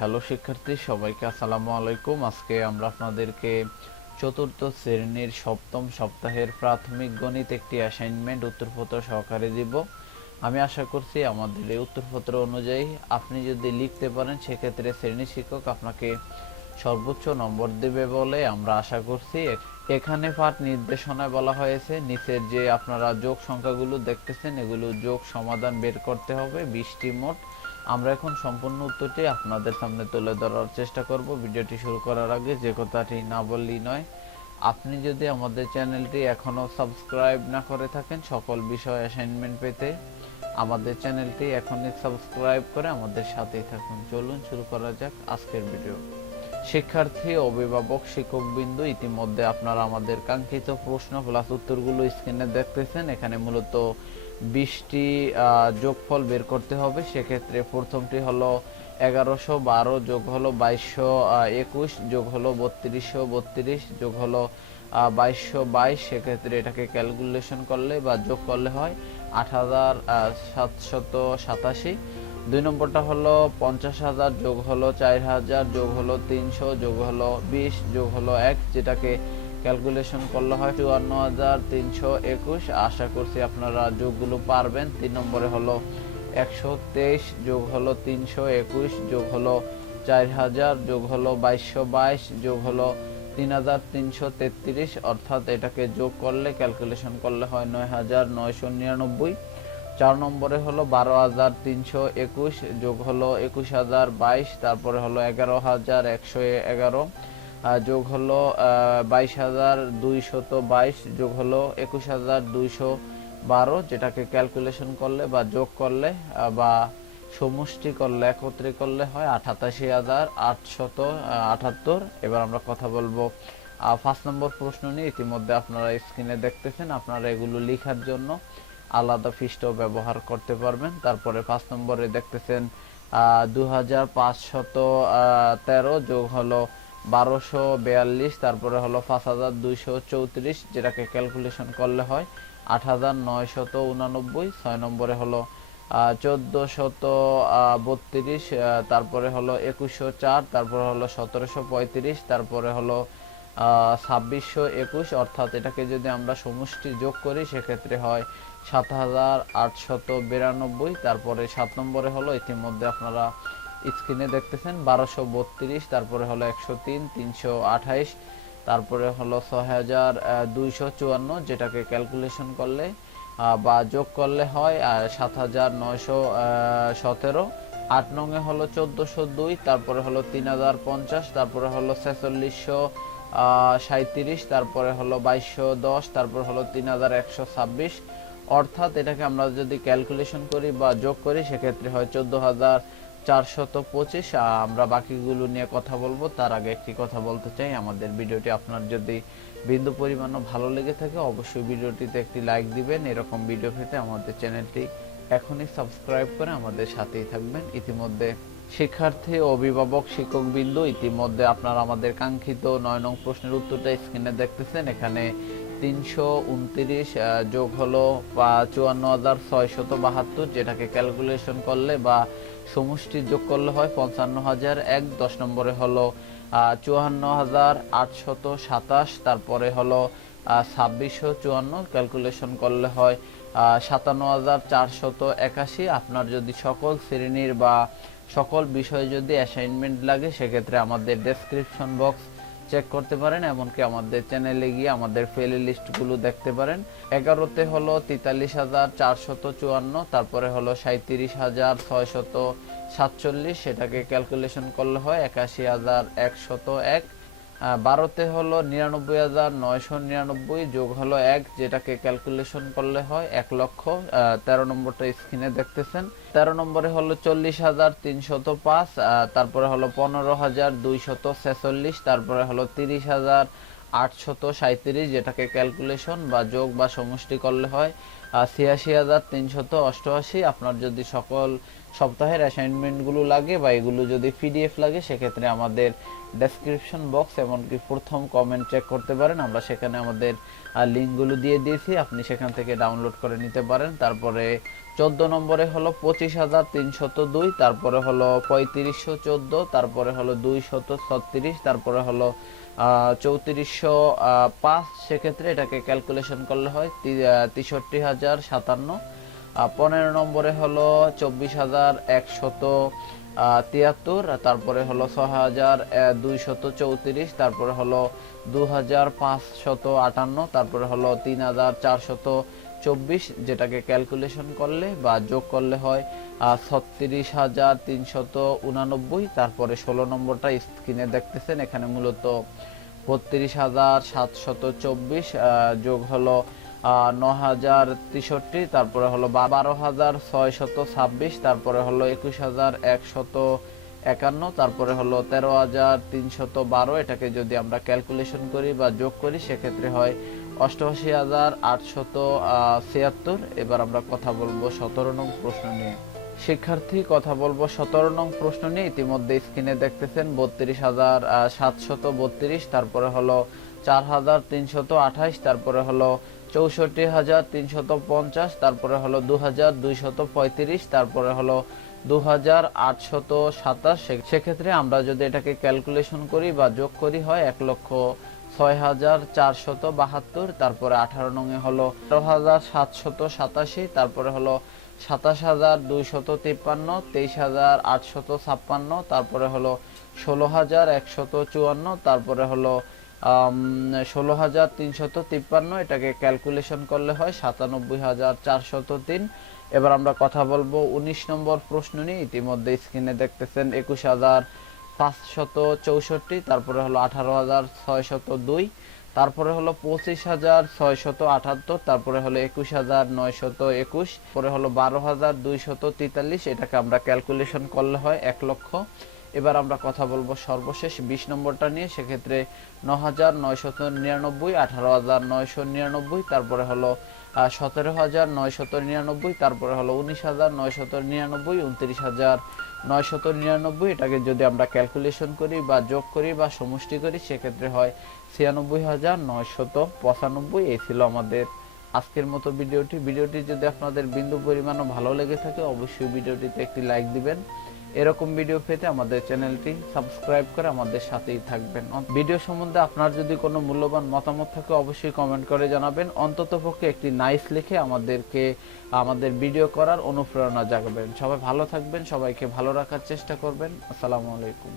Hello শিক্ষার্থী, সবাইকে আসসালামু আলাইকুম। আজকে আমরা আপনাদেরকে চতুর্থ শ্রেণীর সপ্তম সপ্তাহের প্রাথমিক গণিত একটি অ্যাসাইনমেন্ট উত্তরপত্র সহকারে দিব। আমি আশা করছি আমাদের এই উত্তরপত্র অনুযায়ী আপনি যদি লিখতে পারেন সেক্ষেত্রে শ্রেণী শিক্ষক আপনাকে সর্বোচ্চ নম্বর দেবে বলে আমরা আশা করছি। এখানে পাঠ নির্দেশনায় বলা হয়েছে নিচের যে আপনারা যোগ সংখ্যাগুলো দেখতেছেন এগুলো যোগ সমাধান বের করতে হবে 20টি মোট। আমরা এখন সম্পূর্ণ উত্তরটি আপনাদের সামনে তুলে ধরার চেষ্টা করব। ভিডিওটি শুরু করার আগে যে কথাটি না বললেই নয়, আপনি যদি আমাদের চ্যানেলটি এখনও সাবস্ক্রাইব না করে থাকেন সকল বিষয় অ্যাসাইনমেন্ট পেতে আমাদের চ্যানেলটি এখনই সাবস্ক্রাইব করে আমাদের সাথেই থাকুন। চলুন শুরু করা যাক আজকের ভিডিও। শিক্ষার্থী, অভিভাবক, শিক্ষকবৃন্দ, ইতিমধ্যে আপনারা আমাদের কাঙ্ক্ষিত প্রশ্ন প্লাস উত্তরগুলো স্ক্রিনে দেখতেছেন। এখানে মূলত 20টি যোগফল বের করতে হবে। সেক্ষেত্রে প্রথমটি হলো 1112 যোগ হলো 2221 যোগ হলো 3232 যোগ হলো 2222। সেক্ষেত্রে এটাকে ক্যালকুলেশন করলে বা যোগ করলে হয় 8787। 2 নম্বরটা হলো 50,000 যোগ হলো 4000 যোগ হলো 300 যোগ হলো 20 যোগ হলো 1, যেটাকে ক্যালকুলেশন করলে হয় 54,321। আশা করছি আপনারা যোগগুলো পারবেন। 3 নম্বরে হলো 123 যোগ হলো 321 যোগ হলো 4000 যোগ হলো 2222 যোগ হলো 3333, অর্থাৎ এটাকে যোগ করলে ক্যালকুলেশন করলে হয় 9999। 4 নম্বরে হলো 12,321 যোগ হলো 21,022, তারপরে হলো 11,111 যোগ হলো 22,222 যোগ হলো 21,212, যেটাকে ক্যালকুলেশন করলে বা যোগ করলে বা সমষ্টি করলে একত্রে করলে হয় 88,878। এবার আমরা কথা বলবো 5 নম্বর প্রশ্ন নিয়ে। ইতিমধ্যে আপনারা স্ক্রিনে দেখতেছেন, আপনারা এগুলো লেখার জন্য আলাদা পৃষ্ঠ ব্যবহার করতে পারবেন। তারপরে 5 নম্বরে দেখতেছেন 2513 যোগ হলো 1242, তারপরে হলো 5234, যেটাকে ক্যালকুলেশন করলে হয় 8989। 6 নম্বরে হলো 1432, তারপরে হলো 2104, তারপরে হলো 1735, তারপরে হলো 2621, অর্থাৎ এটাকে যদি আমরা সমষ্টি যোগ করি সেক্ষেত্রে হয় 7892। তারপরে 7 নম্বরে হলো ইতিমধ্যে আপনারা স্ক্রিনে দেখতেছেন 1232, তারপরে হলো 103, 328, তারপরে হলো 6254, যেটাকে ক্যালকুলেশন করলে বা যোগ করলে হয় 7917। 8 নঙে হলো 1402, তারপরে হলো 3050, তারপরে হলো 4637, তারপরে হলো 2210, তারপরে হলো 3126, অর্থাৎ এটাকে আমরা যদি ক্যালকুলেশন করি বা যোগ করি সেক্ষেত্রে হয় 14,425। আমরা বাকিগুলো নিয়ে কথা বলবো, তার আগে একটি কথা বলতে চাই, আমাদের ভিডিওটি আপনার যদি বিন্দু পরিমাণও ভালো লেগে থাকে অবশ্যই ভিডিওটিতে একটি লাইক দিবেন। এরকম ভিডিও পেতে আমাদের চ্যানেলটি এখনই সাবস্ক্রাইব করে আমাদের সাথেই থাকবেন। ইতিমধ্যে শিক্ষার্থী, অভিভাবক, শিক্ষকবৃন্দ, ইতিমধ্যে আপনারা আমাদের কাঙ্ক্ষিত 9 নং প্রশ্নের উত্তরটা স্ক্রিনে দেখতেছেন। এখানে 329 যোগ হলো 54,672, যেটাকে ক্যালকুলেশন করলে বা সমষ্টি যোগ করলে হয় 55,001। 10 নম্বরে হলো 54,827, তারপরে হলো 2654, ক্যালকুলেশন করলে হয় 57,481। আপনার যদি সকল শ্রেণীর বা সকল বিষয়ে যদি অ্যাসাইনমেন্ট লাগে সেক্ষেত্রে আমাদের ডেসক্রিপশন বক্স চেক করতে পারেন, এমনকি আমাদের চ্যানেলে গিয়ে আমাদের প্লে লিস্টগুলো দেখতে পারেন। 11তে হলো 43,454, তারপরে হলো 37,647, সেটাকে ক্যালকুলেশন করলে হয় 81,101। 12তে হলো 99,999 যোগ হলো 1, যেটাকে ক্যালকুলেশন করলে হয় 1,00,000। 13 নম্বরটা স্ক্রিনে দেখতেছেন। 13 নম্বরে হলো 40,305, তারপরে হলো 15,246, তারপরে হলো 30,837, যেটাকে ক্যালকুলেশন বা যোগ বা সমষ্টি করলে হয় 86,388। আপনার যদি সকল সপ্তাহের অ্যাসাইনমেন্টগুলো লাগে বা এগুলো যদি পিডিএফ লাগে সেক্ষেত্রে আমাদের ডেসক্রিপশন বক্স এমনকি প্রথম কমেন্ট চেক করতে পারেন, আমরা সেখানে আমাদের লিঙ্কগুলো দিয়ে দিয়েছি, আপনি সেখান থেকে ডাউনলোড করে নিতে পারেন। তারপরে 14 নম্বরে হলো 25,302, তারপরে হলো 3514, তারপরে হলো 236, তারপরে হলো 3405। সেক্ষেত্রে এটাকে ক্যালকুলেশন করলে হয় 63,057। 15 নম্বরে হলো 24,173, তারপরে হলো 6,234, তারপরে হলো 2,558, তারপরে হলো 3,424, যেটাকে ক্যালকুলেশন করলে বা যোগ করলে হয় 36,389। তারপরে 16 নম্বরটা স্ক্রিনে দেখতেছেন, এখানে মূলত 32,724 যোগ হলো 9,063, তারপরে হলো 12,626, তারপরে হলো 21,151, তারপরে হলো 13,312। এটাকে যদি আমরা ক্যালকুলেশন করি বা যোগ করি সেক্ষেত্রে হয় 88,876। এবার আমরা কথা বলবো 17 নং প্রশ্ন নিয়ে। শিক্ষার্থী, কথা বলবো 17 নং প্রশ্ন নিয়ে। ইতিমধ্যে স্ক্রিনে দেখতেছেন 32,732, তারপরে হলো 4,328, তারপরে হলো 64,350, তারপরে হলো 2,235, তারপরে হলো 2,827। সেক্ষেত্রে আমরা যদি এটাকে ক্যালকুলেশন করি বা যোগ করি হয় 1,06,472। তারপরে 18 নং এ হলো 13,787, তারপরে হলো 27,253, 23,856, তারপরে হলো 16,154, তারপরে হলো 16,353। এটাকে ক্যালকুলেশন করলে হয় 97,403। এবার আমরা কথা বলবো 19 নম্বর প্রশ্ন নিয়ে। ইতিমধ্যে স্ক্রিনে দেখতেছেন 21,564, তারপরে হলো 18,602, তারপরে হলো 25,678, তারপরে হলো 21,921, পরে হলো 12,243। এটাকে আমরা ক্যালকুলেশন করলে হয় 1 লক্ষ। এবার আমরা কথা বলবো সর্বশেষ 20 নম্বরটা নিয়ে। সেক্ষেত্রে 9,999, 18,999, তারপরে হলো 17,999, তারপরে হলো 19,999, 29,999। এটাকে যদি আমরা ক্যালকুলেশন করি বা যোগ করি বা সমষ্টি করি সেক্ষেত্রে হয় 96,995। এই ছিল আমাদের আজকের মতো ভিডিওটি যদি আপনাদের বিন্দু পরিমাণও ভালো লেগে থাকে অবশ্যই ভিডিওটিতে একটি লাইক দিবেন। এরকম ভিডিও পেতে আমাদের চ্যানেলটি সাবস্ক্রাইব করে আমাদের সাথেই থাকবেন। ভিডিও সম্বন্ধে আপনার যদি কোনো মূল্যবান মতামত থাকে অবশ্যই কমেন্ট করে জানাবেন। অন্ততপক্ষে একটি নাইস লিখে আমাদেরকে আমাদের ভিডিও করার অনুপ্রেরণা জাগাবেন। সবাই ভালো থাকবেন, সবাইকে ভালো রাখার চেষ্টা করবেন। আসসালামু আলাইকুম।